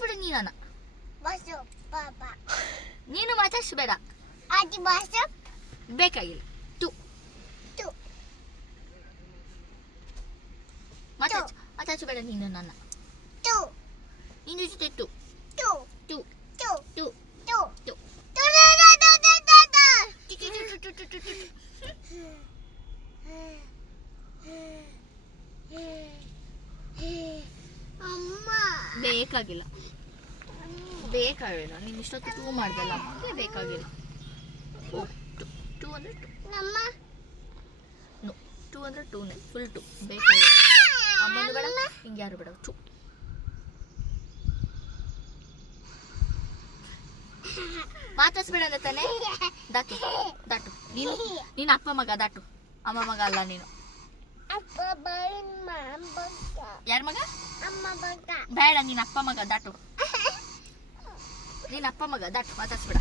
ಮಾತಾಡ್ಸ್ಬೇಡ ನೀನ. ನೀನು ಮಾತಾಡ್ಸ್ಬೇಡ. ಬೇಕಾಗಿಲ್ಲ. ಮಾತಾಡ್ಸ್ಬೇಡ ನೀನು ನನ್ನ. ನಿನ್ನ ಜೊತೆ ಟು ಟು ಟು ಟು ಬೇಕಾಗಿಲ್ಲ. ಬೇಕಾಗಿಲ್ಲ. ನೀನು ಇಷ್ಟೊತ್ತು ಟೂ ಮಾಡ್ದಲ್ಲ ಅಮ್ಮಗೆ ಬೇಕಾಗಿಲ್ಲ. ಟೂ ಅಂದರೆ ಟೂ ಅಂದರೆ ಟೂನೇ ಫುಲ್ ಟೂ ಬೇಕಾಗಿಲ್ಲ. ಅಮ್ಮನು ಬೇಡ ಹಿಂಗೆ ಯಾರು ಬೇಡ. ಟೂ ಮಾತಾಡ್ಸ್ಬೇಡ ಅಂದ್ರೆ ತಾನೆ. ದಾಟು ದಾಟು. ನೀನು ಅಪ್ಪ ಮಗ ದಾಟು. ಅಮ್ಮ ಮಗ ಅಲ್ಲ ನೀನು. ಯಾರ ಮಗ? ಬೇಡ, ನೀನು ಅಪ್ಪ ಮಗ ದಾಟು. ನೀನು ಅಪ್ಪ ಮಗ ದಾಟು. ಮಾತಾಡ್ಸ್ಬೇಡ.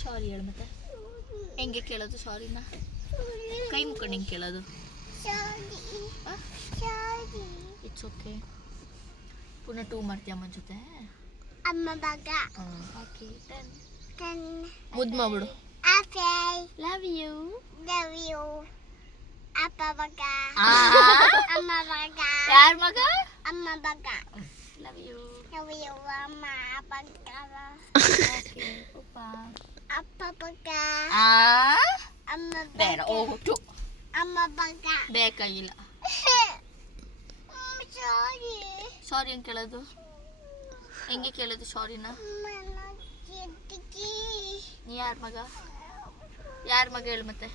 ಸಾರಿ ಹೇಳು ಮತ್ತೆ. ಹೆಂಗೆ ಕೇಳೋದು ಸಾರಿನ? ಕೈ ಮುಕ್ಕೊಂಡು ಹೆಂಗೆ ಕೇಳೋದು? It's okay. ಪುನಃ ಟೂ ಮಾಡ್ತೀಯ ಅಮ್ಮನ ಜೊತೆ? Okay done. ಮುದ್ದು ಮಾಡ್ಬಿಡು. Love you. ಯಾರ ಮಗ? Love you. ಬೇಡ ಹೋಗು. ಬೇಕಾಗಿಲ್ಲ. ಸಾರಿ ಹೆಂಗೆ ಕೇಳೋದು? ಹೆಂಗೆ ಕೇಳೋದು ಸಾರಿನ? ನೀ ಯಾರ ಮಗ? ಯಾರ ಮಗ ಹೇಳು ಮತ್ತೆ.